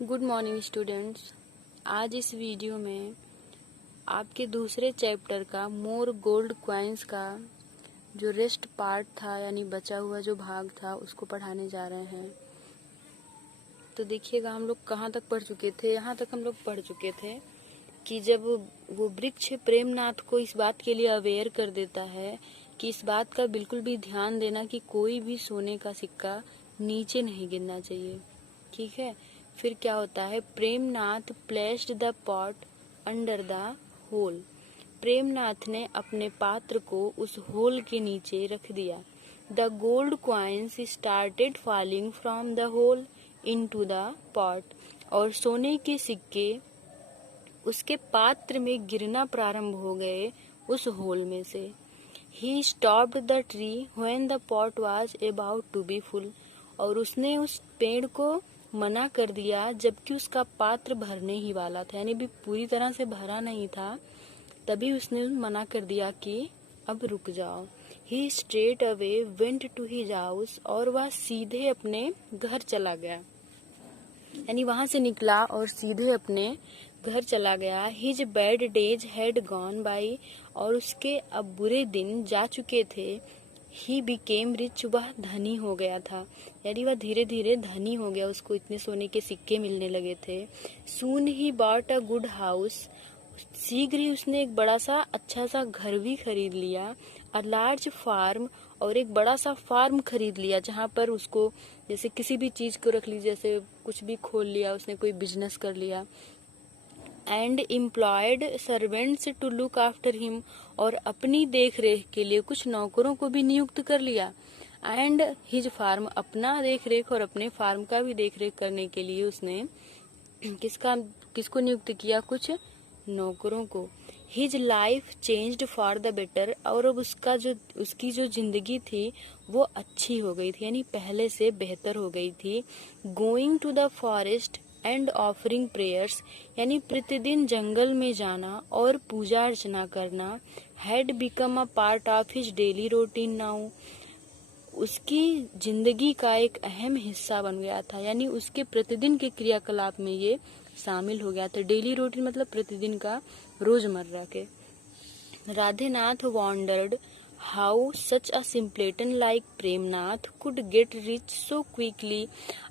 Good morning students. आज इस video में आपके दूसरे चैप्टर का मोर गोल्ड क्वाइंस का जो रेस्ट पार्ट था यानी बचा हुआ जो भाग था उसको पढ़ाने जा रहे हैं। तो देखिएगा हम लोग कहाँ तक पढ़ चुके थे। यहाँ तक हम लोग पढ़ चुके थे कि जब वो वृक्ष प्रेमनाथ को इस बात के लिए अवेयर कर देता है कि इस बात का बिल्कुल भी ध्यान देना कि कोई भी सोने का सिक्का नीचे नहीं गिरना चाहिए। ठीक है, फिर क्या होता है, Premnath placed the pot under the hole. Premnath ने अपने पात्र को उस होल के नीचे रख दिया। The gold coins started falling from the hole into the pot. और सोने के सिक्के उसके पात्र में गिरना प्रारंभ हो गए उस होल में से। He stopped the tree when the pot was about to be full. और उसने उस पेड़ को मना कर दिया जबकि उसका पात्र भरने ही वाला था, यानी भी पूरी तरह से भरा नहीं था, तभी उसने मना कर दिया कि अब रुक जाओ। He straight away went to his house. और वह सीधे अपने घर चला गया, यानी वहां से निकला और सीधे अपने घर चला गया। His bad days had gone by. और उसके अब बुरे दिन जा चुके थे। ही बिकेम रिच, वह धनी हो गया था, यानी वह धीरे धीरे धनी हो गया, उसको इतने सोने के सिक्के मिलने लगे थे। Soon he bought a good house. शीघ्र ही उसने एक बड़ा सा अच्छा सा घर भी खरीद लिया। A large farm. और एक बड़ा सा फार्म खरीद लिया जहाँ पर उसको जैसे किसी भी चीज को रख लीजिए, जैसे कुछ भी खोल लिया उसने, कोई बिजनेस कर लिया। And employed servants to look after him. और अपनी देख रेख के लिए कुछ नौकरों को भी नियुक्त कर लिया। एंड हिज फार्म, अपना देख रेख और अपने फार्म का भी देख रेख करने के लिए उसने किसको नियुक्त किया, कुछ नौकरों को। His life changed for the better. और अब उसकी जो जिंदगी थी वो अच्छी हो गई थी, यानी पहले से बेहतर हो गई थी। Going to the forest and offering prayers, यानी प्रतिदिन जंगल में जाना और पूजा अर्चना करना, had become a part of his daily routine now. उसकी जिंदगी का एक अहम हिस्सा बन गया था, यानी उसके प्रतिदिन के क्रियाकलाप में ये शामिल हो गया था। डेली रूटीन मतलब प्रतिदिन का, रोजमर्रा के। Radhenath wondered how such a simpleton like Premnath could get rich so quickly.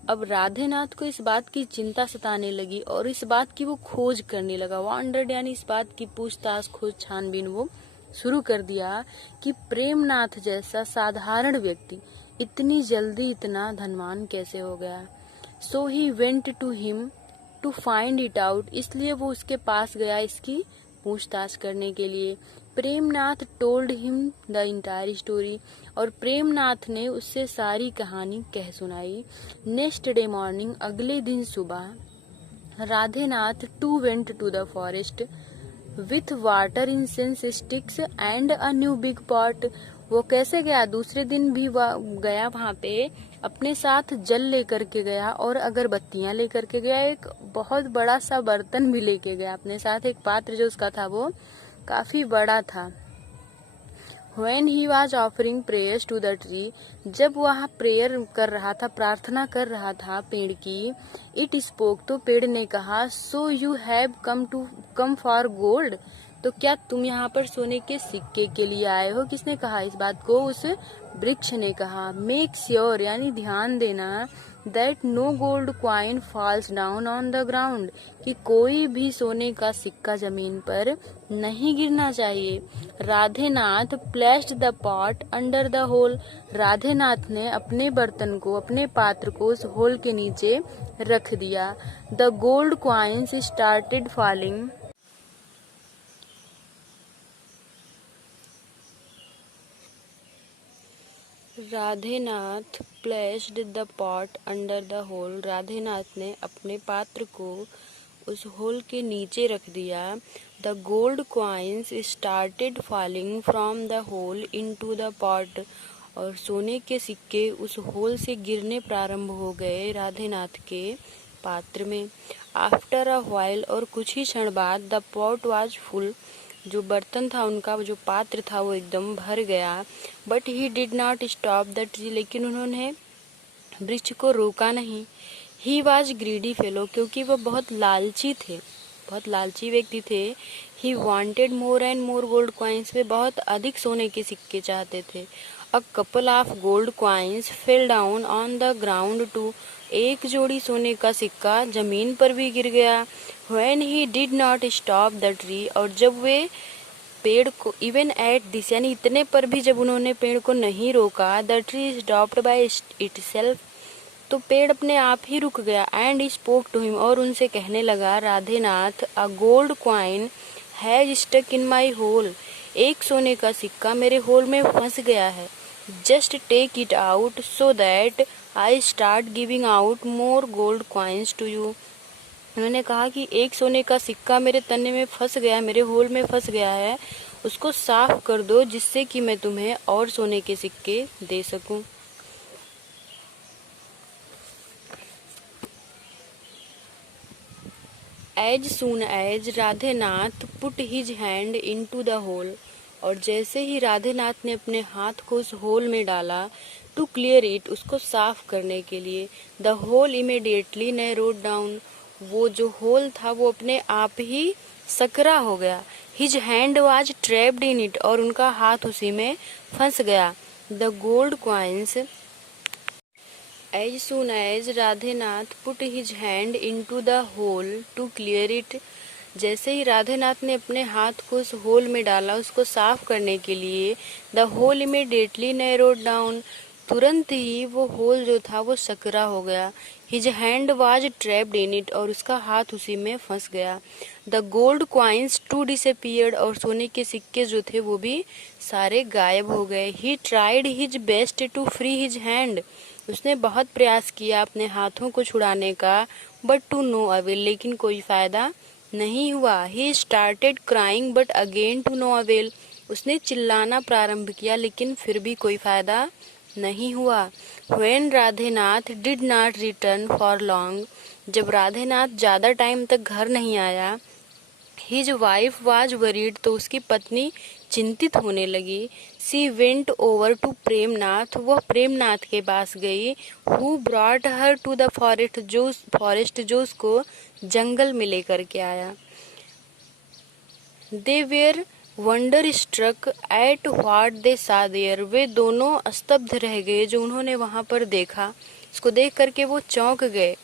अब राधेनाथ को इस बात की चिंता सताने लगी और इस बात की वो खोज करने लगा। वॉन्डर्ड यानी इस बात की पूछताछ, खोज, छानबीन वो शुरू कर दिया कि प्रेमनाथ जैसा साधारण व्यक्ति इतनी जल्दी इतना धनवान कैसे हो गया। So he went to him to find it out. इसलिए वो उसके पास गया इसकी पूछताछ करने के लिए। Premnath told him the entire story. और प्रेमनाथ ने उससे सारी कहानी कह सुनाई। नेक्स्ट डे मॉर्निंग, अगले दिन सुबह, Radhenath too went to the forest with water incense sticks and a new big pot. वो कैसे गया, दूसरे दिन भी गया वहां पे, अपने साथ जल लेकर के गया और अगरबत्तियां लेकर के गया, एक बहुत बड़ा सा बर्तन भी लेके गया अपने साथ। एक पात्र जो उसका था वो काफी बड़ा था। When he was offering prayers to the tree, जब वह प्रेयर कर रहा था, प्रार्थना कर रहा था पेड़ की, इट स्पोक, तो पेड़ ने कहा, so you have come for gold. तो क्या तुम यहाँ पर सोने के सिक्के के लिए आए हो? किसने कहा इस बात को? उस वृक्ष ने कहा। मेक श्योर, यानी ध्यान देना, that no gold coin falls down on the ground, कि कोई भी सोने का सिक्का जमीन पर नहीं गिरना चाहिए। Radhenath placed the pot under the hole. Radhenath ने अपने बर्तन को, अपने पात्र को उस होल के नीचे रख दिया। The gold coins started falling. Radhenath placed the pot under the hole. Radhenath ने अपने पात्र को उस होल के नीचे रख दिया। The gold coins started falling from the hole into the pot. और सोने के सिक्के उस होल से गिरने प्रारंभ हो गए राधेनाथ के पात्र में। आफ्टर अ व्हाइल, और कुछ ही क्षण बाद, द पॉट वाज फुल, जो बर्तन था उनका, जो पात्र था वो एकदम भर गया। But he did not stop the tree, लेकिन उन्होंने वृक्ष को रोका नहीं। ही वॉज ग्रीडी फेलो, क्योंकि वह बहुत लालची थे, बहुत लालची व्यक्ति थे। He wanted more and more gold coins, वे बहुत अधिक सोने के सिक्के चाहते थे। A couple of gold coins fell down on the ground too, एक जोड़ी सोने का सिक्का जमीन पर भी गिर गया। When he did not stop the tree, और जब वे पेड़ को, इवन एट दिस, यानी इतने पर भी जब उन्होंने पेड़ को नहीं रोका, the tree stopped by itself, तो पेड़ अपने आप ही रुक गया। एंड स्पोक टू हिम, और उनसे कहने लगा, Radhenath, a gold coin has stuck in my hole, एक सोने का सिक्का मेरे होल में फंस गया है। Just take it out so that I start giving out more gold coins to you. उन्होंने कहा कि एक सोने का सिक्का मेरे तने में फंस गया, मेरे होल में फंस गया है, उसको साफ कर दो जिससे कि मैं तुम्हें और सोने के सिक्के दे सकूं। As soon as Radhenath put his hand into the hole, और जैसे ही राधेनाथ ने अपने हाथ को उस होल में डाला, टू क्लियर इट, उसको साफ करने के लिए, the hole immediately narrowed down, वो जो होल था वो अपने आप ही सकरा हो गया। His hand was trapped in it, और उनका हाथ उसी में फंस गया। The gold coins as soon as Radhenath put his hand into the hole to clear it, जैसे ही राधेनाथ ने अपने हाथ को उस होल में डाला उसको साफ करने के लिए, the hole immediately narrowed down, तुरंत ही वो होल जो था वो सकरा हो गया। His hand was trapped in it, और उसका हाथ उसी में फंस गया। The gold coins too disappeared, और सोने के सिक्के जो थे वो भी सारे गायब हो गए। He tried his best to free his hand, उसने बहुत प्रयास किया अपने हाथों को छुड़ाने का, बट टू नो अवेल, लेकिन कोई फायदा नहीं हुआ। He started crying but again to no avail, उसने चिल्लाना प्रारंभ किया लेकिन फिर भी कोई फायदा नहीं हुआ। When Radhenath did not return for long, जब राधेनाथ ज्यादा टाइम तक घर नहीं आया, हिज वाइफ वाज वरीड, तो उसकी पत्नी चिंतित होने लगी। She went over to Premnath, वह प्रेमनाथ के पास गई। Who brought her to the forest, जो उसको जंगल में लेकर के आया। They were wonder struck at what they saw there, वे दोनों स्तब्ध रह गए जो उन्होंने वहां पर देखा, इसको देख करके वो चौंक गए।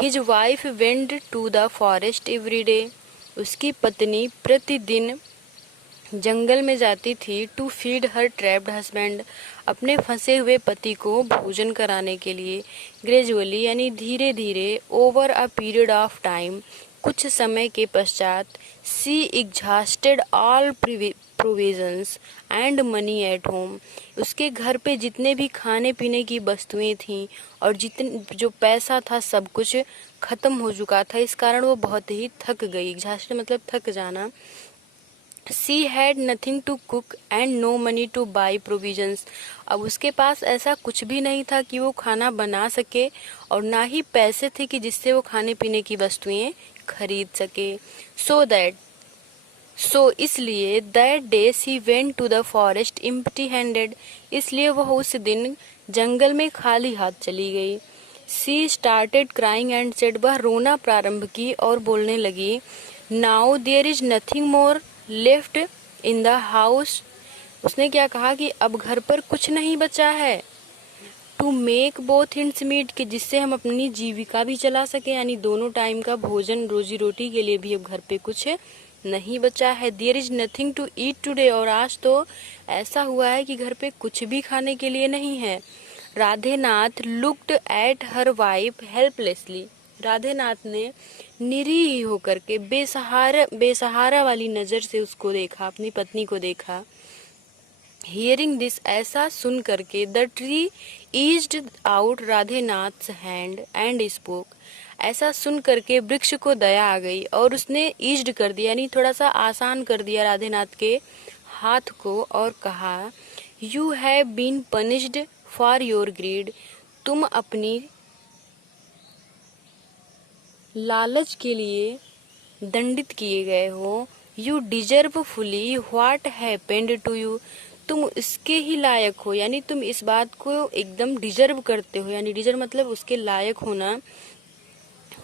His wife went to the forest every day, उसकी पत्नी प्रतिदिन जंगल में जाती थी। To feed her trapped husband, अपने फंसे हुए पति को भोजन कराने के लिए। ग्रेजुअली, यानी धीरे धीरे। Over a period of time, कुछ समय के पश्चात। She exhausted all provisions and money at home, उसके घर पे जितने भी खाने पीने की वस्तुएं थीं और जितने जो पैसा था सब कुछ खत्म हो चुका था, इस कारण वो बहुत ही थक गई। एग्जॉस्टेड मतलब थक जाना। She had nothing to cook and no money to buy provisions, अब उसके पास ऐसा कुछ भी नहीं था कि वो खाना बना सके और ना ही पैसे थे कि जिससे वो खाने पीने की वस्तुएं खरीद सके। सो इसलिए that day she went to the forest empty handed, इसलिए वह उस दिन जंगल में खाली हाथ चली गई। She started crying and said, वह रोना प्रारंभ की और बोलने लगी। Now there is nothing more left in the house, उसने क्या कहा कि अब घर पर कुछ नहीं बचा है। To make both ends meet, कि जिससे हम अपनी जीविका भी चला सके, यानी दोनों टाइम का भोजन रोजी रोटी के लिए भी अब घर पे कुछ नहीं बचा है। There is nothing to eat today, और आज तो ऐसा हुआ है कि घर पे कुछ भी खाने के लिए नहीं है। Radhenath looked at her wife helplessly, Radhenath ने निरीह होकर के बेसहारा वाली नजर से उसको देखा, अपनी पत्नी को देखा। हियरिंग दिस, ऐसा सुन करके, the tree eased out Radhenath's hand and spoke, ऐसा सुन करके वृक्ष को दया आ गई और उसने ईज्ड कर दिया, यानी थोड़ा सा आसान कर दिया राधेनाथ के हाथ को और कहा, you have been punished for your greed, तुम अपनी लालच के लिए दंडित किए गए हो। You deserve fully what happened to you, तुम इसके ही लायक हो, यानी तुम इस बात को एकदम डिजर्व करते हो, यानी डिजर्व मतलब उसके लायक होना,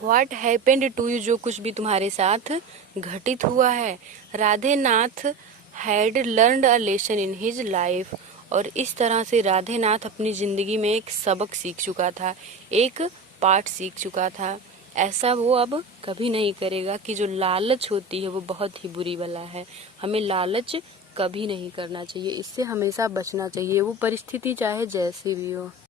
व्हाट हैपेंड टू यू, जो कुछ भी तुम्हारे साथ घटित हुआ है। Radhenath had learned a lesson in his life, और इस तरह से राधे नाथ अपनी जिंदगी में एक सबक सीख चुका था, एक पाठ सीख चुका था। ऐसा वो अब कभी नहीं करेगा कि जो लालच होती है वो बहुत ही बुरी बला है। हमें लालच कभी नहीं करना चाहिए, इससे हमेशा बचना चाहिए, वो परिस्थिति चाहे जैसी भी हो।